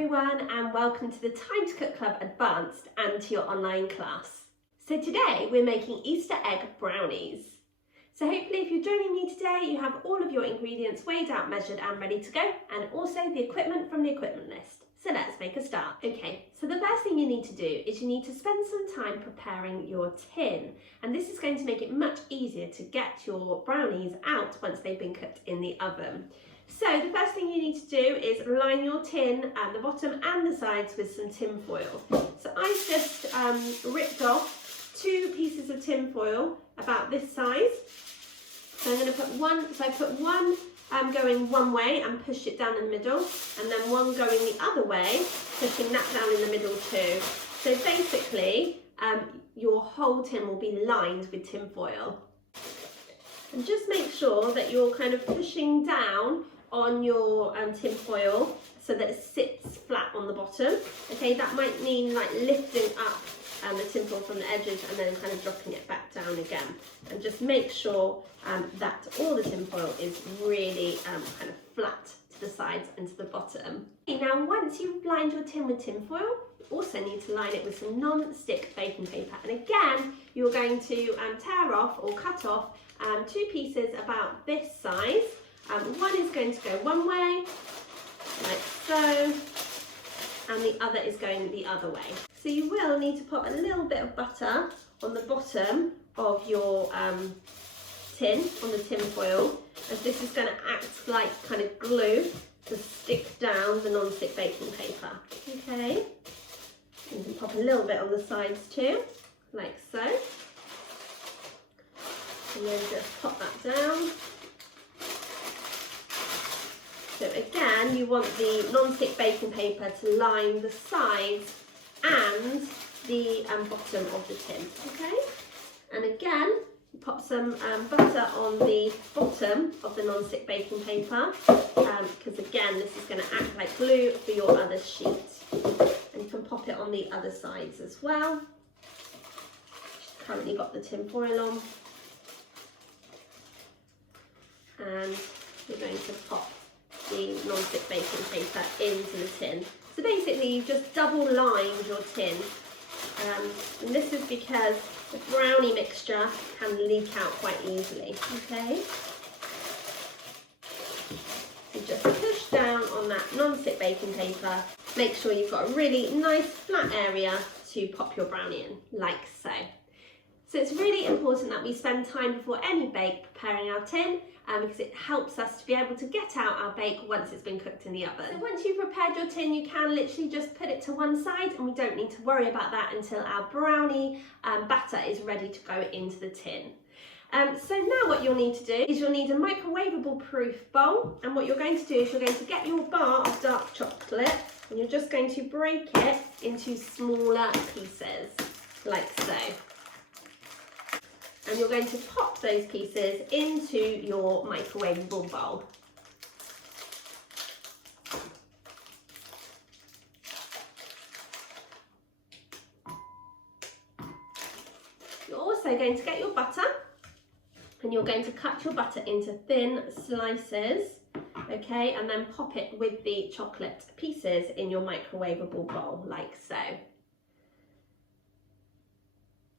everyone, and welcome to the Time to Cook Club Advanced and to your online class. So today we're making Easter egg brownies. So hopefully if you're joining me today you have all of your ingredients weighed out, measured and ready to go, and also the equipment from the equipment list. So let's make a start. Okay, so the first thing you need to do is you need to spend some time preparing your tin, and this is going to make it much easier to get your brownies out once they've been cooked in the oven. So the first thing you need to do is line your tin at the bottom and the sides with some tin foil. So I've just ripped off 2 pieces of tin foil about this size. So I'm going to put one, so I put one going one way and push it down in the middle, and then one going the other way, pushing that down in the middle too. So basically your whole tin will be lined with tin foil. And just make sure that you're kind of pushing down on your tin foil so that it sits flat on the bottom. Okay, that might mean like lifting up the tin foil from the edges and then kind of dropping it back down again. And just make sure that all the tin foil is really kind of flat to the sides and to the bottom. Okay, now once you've lined your tin with tin foil, you also need to line it with some non-stick baking paper. And again, you're going to tear off or cut off 2 pieces about this size. One is going to go one way, like so, and the other is going the other way. So you will need to put a little bit of butter on the bottom of your tin, on the tin foil, as this is going to act like kind of glue to stick down the non-stick baking paper. Okay, you can pop a little bit on the sides too, like so, and then just pop that down. So again, you want the non-stick baking paper to line the sides and the bottom of the tin, okay? And again, you pop some butter on the bottom of the non-stick baking paper, because again, this is going to act like glue for your other sheet. And you can pop it on the other sides as well. Just currently got the tin foil on. And you're going to pop the non-stick baking paper into the tin. So basically you've just double lined your tin, and this is because the brownie mixture can leak out quite easily. Okay, so just push down on that non-stick baking paper. Make sure you've got a really nice flat area to pop your brownie in, like so. So it's really important that we spend time before any bake preparing our tin, because it helps us to be able to get out our bake once it's been cooked in the oven. So once you've prepared your tin, you can literally just put it to one side, and we don't need to worry about that until our brownie batter is ready to go into the tin. So now what you'll need to do is you'll need a microwavable proof bowl, and what you're going to do is you're going to get your bar of dark chocolate, and you're just going to break it into smaller pieces, like so. And you're going to pop those pieces into your microwavable bowl. You're also going to get your butter, and you're going to cut your butter into thin slices, okay, and then pop it with the chocolate pieces in your microwavable bowl, like so.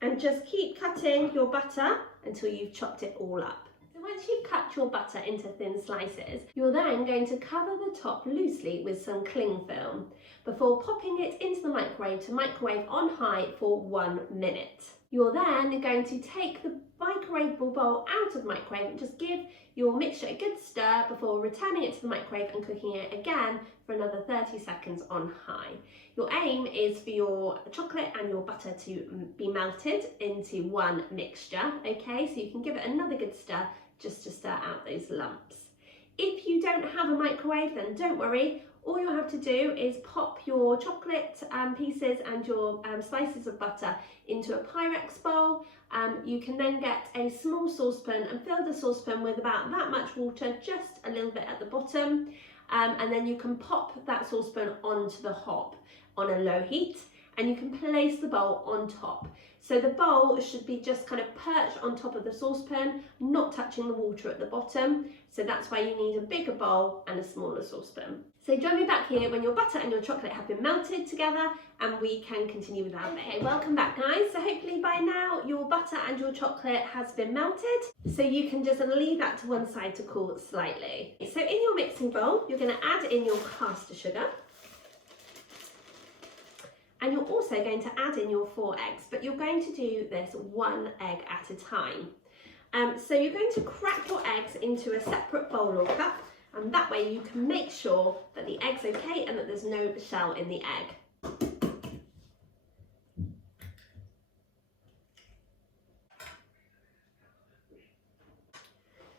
And just keep cutting your butter until you've chopped it all up. So once you've cut your butter into thin slices, you're then going to cover the top loosely with some cling film before popping it into the microwave to microwave on high for 1 minute. You're then going to take the microwavable bowl out of the microwave and just give your mixture a good stir before returning it to the microwave and cooking it again for another 30 seconds on high. Your aim is for your chocolate and your butter to be melted into one mixture, okay? So you can give it another good stir just to stir out those lumps. If you don't have a microwave, then don't worry. All you'll have to do is pop your chocolate pieces and your slices of butter into a Pyrex bowl. You can then get a small saucepan and fill the saucepan with about that much water, just a little bit at the bottom. And then you can pop that saucepan onto the hob on a low heat, and you can place the bowl on top. So the bowl should be just kind of perched on top of the saucepan, not touching the water at the bottom. So that's why you need a bigger bowl and a smaller saucepan. So join me back here when your butter and your chocolate have been melted together and we can continue with our bake. Okay, welcome back guys. So hopefully by now your butter and your chocolate has been melted. So you can just leave that to one side to cool slightly. So in your mixing bowl, you're going to add in your caster sugar. And you're also going to add in your 4 eggs, but you're going to do this 1 egg at a time. So you're going to crack your eggs into a separate bowl or cup, and that way you can make sure that the egg's okay and that there's no shell in the egg.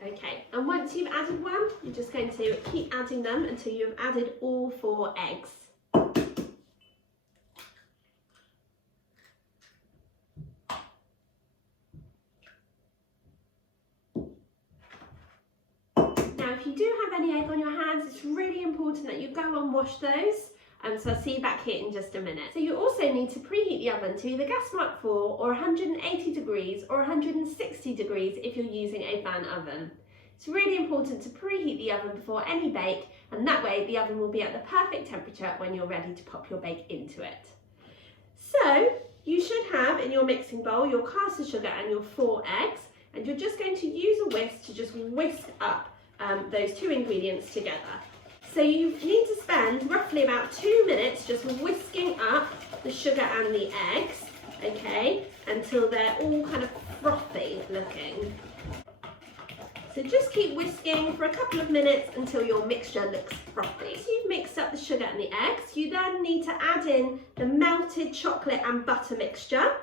Okay, and once you've added one, you're just going to keep adding them until you've added all 4 eggs. If you do have any egg on your hands, it's really important that you go and wash those. So I'll see you back here in just a minute. So you also need to preheat the oven to either gas mark 4 or 180 degrees or 160 degrees if you're using a fan oven. It's really important to preheat the oven before any bake, and that way the oven will be at the perfect temperature when you're ready to pop your bake into it. So you should have in your mixing bowl your caster sugar and your 4 eggs, and you're just going to use a whisk to just whisk up those 2 ingredients together. So you need to spend roughly about 2 minutes just whisking up the sugar and the eggs, okay, until they're all kind of frothy looking. So just keep whisking for a couple of minutes until your mixture looks frothy. So you've mixed up the sugar and the eggs, you then need to add in the melted chocolate and butter mixture.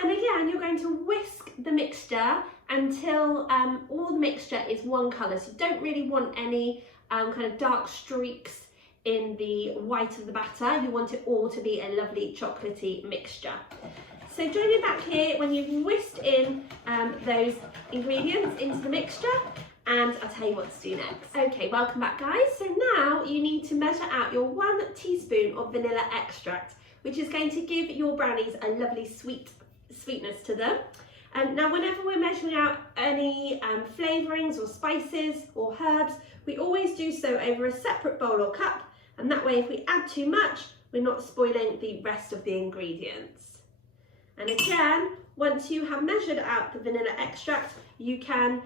And again, you're going to whisk the mixture until all the mixture is one colour. So you don't really want any kind of dark streaks in the white of the batter. You want it all to be a lovely chocolatey mixture. So join me back here when you've whisked in those ingredients into the mixture, and I'll tell you what to do next. Okay, welcome back guys. So now you need to measure out your 1 teaspoon of vanilla extract, which is going to give your brownies a lovely sweetness to them. Now whenever we're measuring out any flavourings or spices or herbs, we always do so over a separate bowl or cup, and that way if we add too much, we're not spoiling the rest of the ingredients. And again, once you have measured out the vanilla extract, you can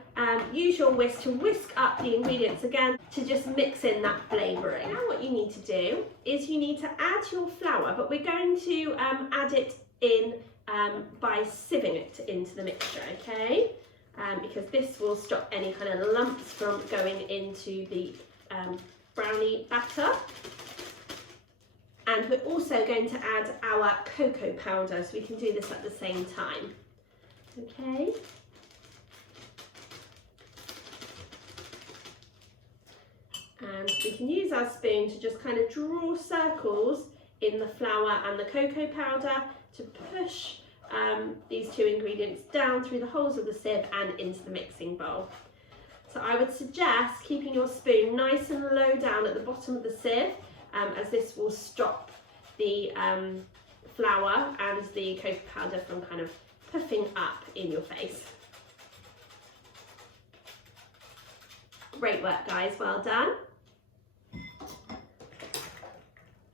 use your whisk to whisk up the ingredients again to just mix in that flavouring. Now what you need to do is you need to add your flour, but we're going to add it in by sieving it into the mixture, okay? Because this will stop any kind of lumps from going into the brownie batter. And we're also going to add our cocoa powder, so we can do this at the same time, okay? And we can use our spoon to just kind of draw circles in the flour and the cocoa powder to push these 2 ingredients down through the holes of the sieve and into the mixing bowl. So I would suggest keeping your spoon nice and low down at the bottom of the sieve, as this will stop the flour and the cocoa powder from kind of puffing up in your face. Great work guys, well done.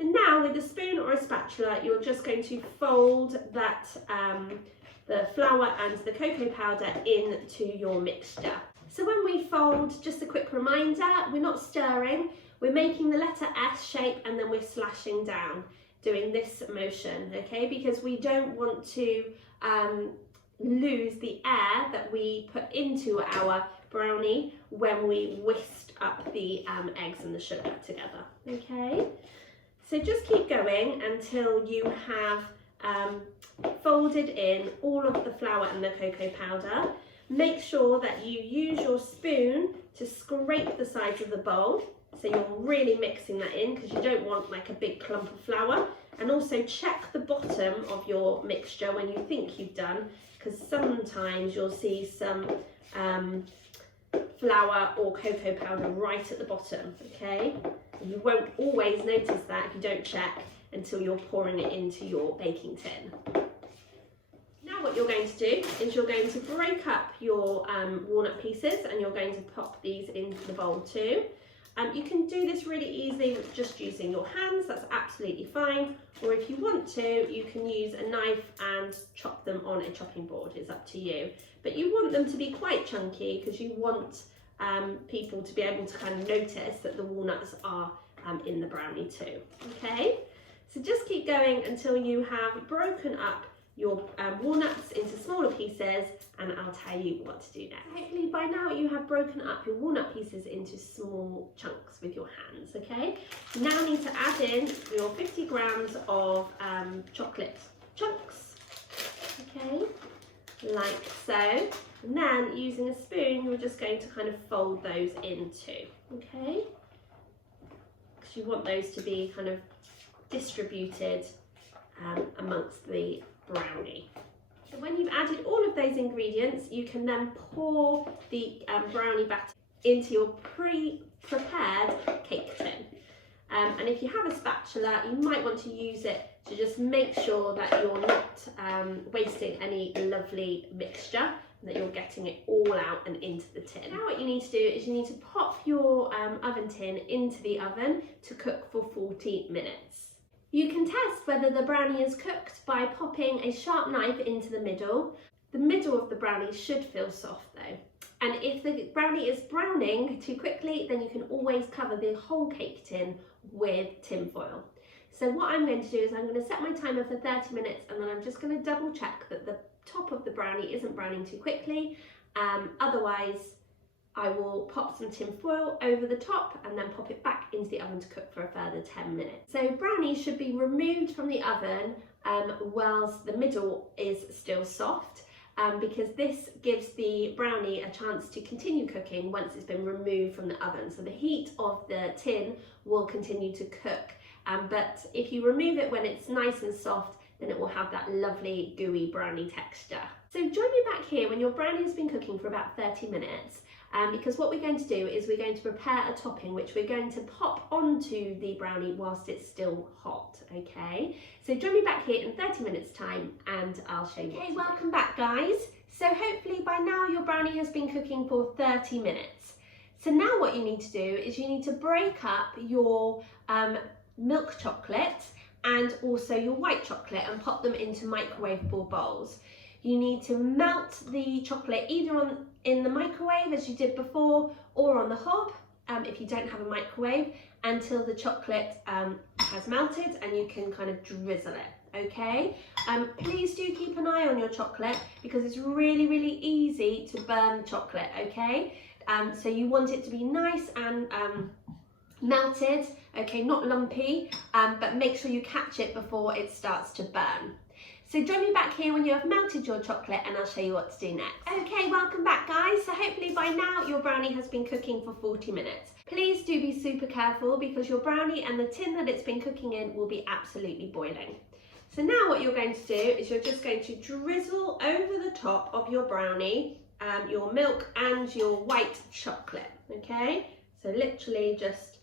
And now with a spoon or a spatula, you're just going to fold that the flour and the cocoa powder into your mixture. So when we fold, just a quick reminder, we're not stirring, we're making the letter S shape and then we're slashing down, doing this motion, okay? Because we don't want to lose the air that we put into our brownie when we whisked up the eggs and the sugar together, okay? So just keep going until you have folded in all of the flour and the cocoa powder. Make sure that you use your spoon to scrape the sides of the bowl, so you're really mixing that in because you don't want like a big clump of flour. And also check the bottom of your mixture when you think you've done, because sometimes you'll see some flour or cocoa powder right at the bottom, okay? You won't always notice that if you don't check until you're pouring it into your baking tin. Now what you're going to do is you're going to break up your walnut pieces, and you're going to pop these into the bowl too. You can do this really easily with just using your hands, that's absolutely fine. Or if you want to, you can use a knife and chop them on a chopping board, it's up to you. But you want them to be quite chunky because you want people to be able to kind of notice that the walnuts are in the brownie too, okay? So just keep going until you have broken up your walnuts into smaller pieces, and I'll tell you what to do next. Hopefully by now you have broken up your walnut pieces into small chunks with your hands, okay? You now need to add in your 50 grams of chocolate chunks, okay? Like so. And then using a spoon, you're just going to kind of fold those in too, okay? Because you want those to be kind of distributed amongst the brownie. So when you've added all of those ingredients, you can then pour the brownie batter into your pre-prepared cake tin. And if you have a spatula, you might want to use it to just make sure that you're not wasting any lovely mixture, and that you're getting it all out and into the tin. Now what you need to do is you need to pop your oven tin into the oven to cook for 40 minutes. You can test whether the brownie is cooked by popping a sharp knife into the middle. The middle of the brownie should feel soft though. And if the brownie is browning too quickly, then you can always cover the whole cake tin with tin foil. So what I'm going to do is I'm going to set my timer for 30 minutes, and then I'm just going to double check that the top of the brownie isn't browning too quickly. Otherwise, I will pop some tin foil over the top and then pop it back into the oven to cook for a further 10 minutes. So brownies should be removed from the oven whilst the middle is still soft, because this gives the brownie a chance to continue cooking once it's been removed from the oven. So the heat of the tin will continue to cook, but if you remove it when it's nice and soft, then it will have that lovely gooey brownie texture. So join me back here when your brownie has been cooking for about 30 minutes. Because what we're going to do is we're going to prepare a topping which we're going to pop onto the brownie whilst it's still hot, okay? So join me back here in 30 minutes time and I'll show you. Okay, welcome back guys. So hopefully by now your brownie has been cooking for 30 minutes. So now what you need to do is you need to break up your milk chocolate and also your white chocolate and pop them into microwavable bowls. You need to melt the chocolate either in the microwave as you did before, or on the hob if you don't have a microwave, until the chocolate has melted and you can kind of drizzle it, okay? Please do keep an eye on your chocolate because it's really, really easy to burn chocolate, okay? So you want it to be nice and melted, okay, not lumpy, but make sure you catch it before it starts to burn. So join me back here when you have melted your chocolate and I'll show you what to do next. Okay, welcome back guys. So hopefully by now your brownie has been cooking for 40 minutes. Please do be super careful because your brownie and the tin that it's been cooking in will be absolutely boiling. So now what you're going to do is you're just going to drizzle over the top of your brownie your milk and your white chocolate, okay? So literally just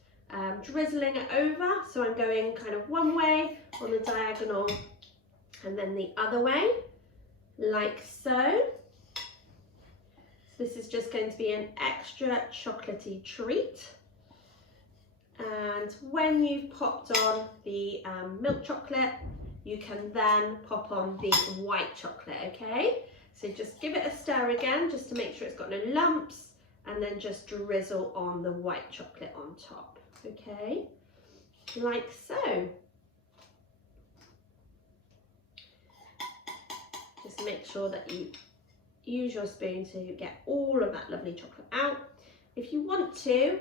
drizzling it over. So I'm going kind of one way on the diagonal and then the other way, like so. So this is just going to be an extra chocolatey treat. And when you've popped on the milk chocolate, you can then pop on the white chocolate, okay? So just give it a stir again, just to make sure it's got no lumps, and then just drizzle on the white chocolate on top, okay? Like so. Just make sure that you use your spoon to get all of that lovely chocolate out. If you want to,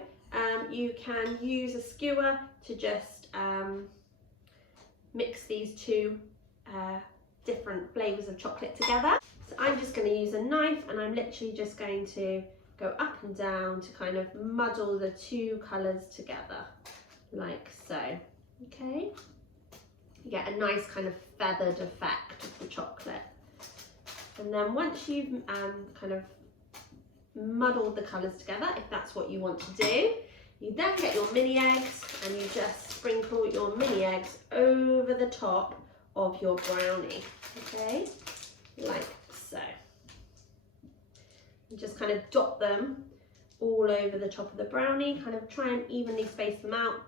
you can use a skewer to just mix these two different flavours of chocolate together. So I'm just going to use a knife and I'm literally just going to go up and down to kind of muddle the two colours together, like so, okay? You get a nice kind of feathered effect of the chocolate. And then once you've kind of muddled the colours together, if that's what you want to do, you then get your mini eggs and you just sprinkle your mini eggs over the top of your brownie, okay? like so. And just kind of dot them all over the top of the brownie, kind of try and evenly space them out,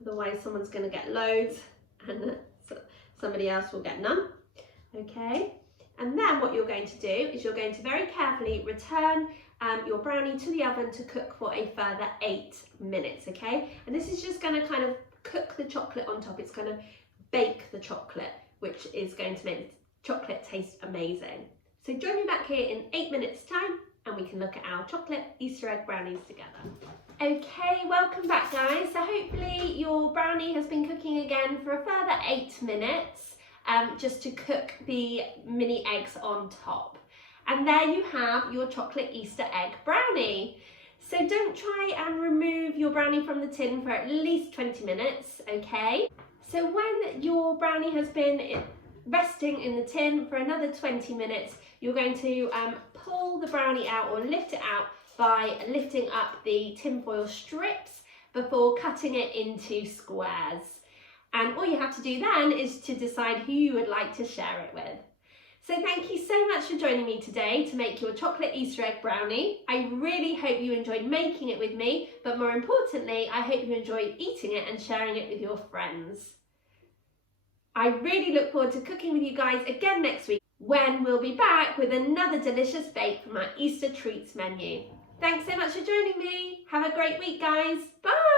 otherwise someone's going to get loads and somebody else will get none. Okay, and then what you're going to do is you're going to very carefully return your brownie to the oven to cook for a further 8 minutes, okay? And this is just going to kind of cook the chocolate on top. It's going to bake the chocolate, which is going to make the chocolate taste amazing. So join me back here in 8 minutes time and we can look at our chocolate Easter egg brownies together. Okay, welcome back guys. So hopefully your brownie has been cooking again for a further 8 minutes just to cook the mini eggs on top. And there you have your chocolate Easter egg brownie. So don't try and remove your brownie from the tin for at least 20 minutes, okay? So when your brownie has been resting in the tin for another 20 minutes, you're going to pull the brownie out or lift it out by lifting up the tinfoil strips before cutting it into squares. And all you have to do then is to decide who you would like to share it with. So thank you so much for joining me today to make your chocolate Easter egg brownie. I really hope you enjoyed making it with me, but more importantly, I hope you enjoyed eating it and sharing it with your friends. I really look forward to cooking with you guys again next week when we'll be back with another delicious bake from our Easter treats menu. Thanks so much for joining me. Have a great week, guys. Bye.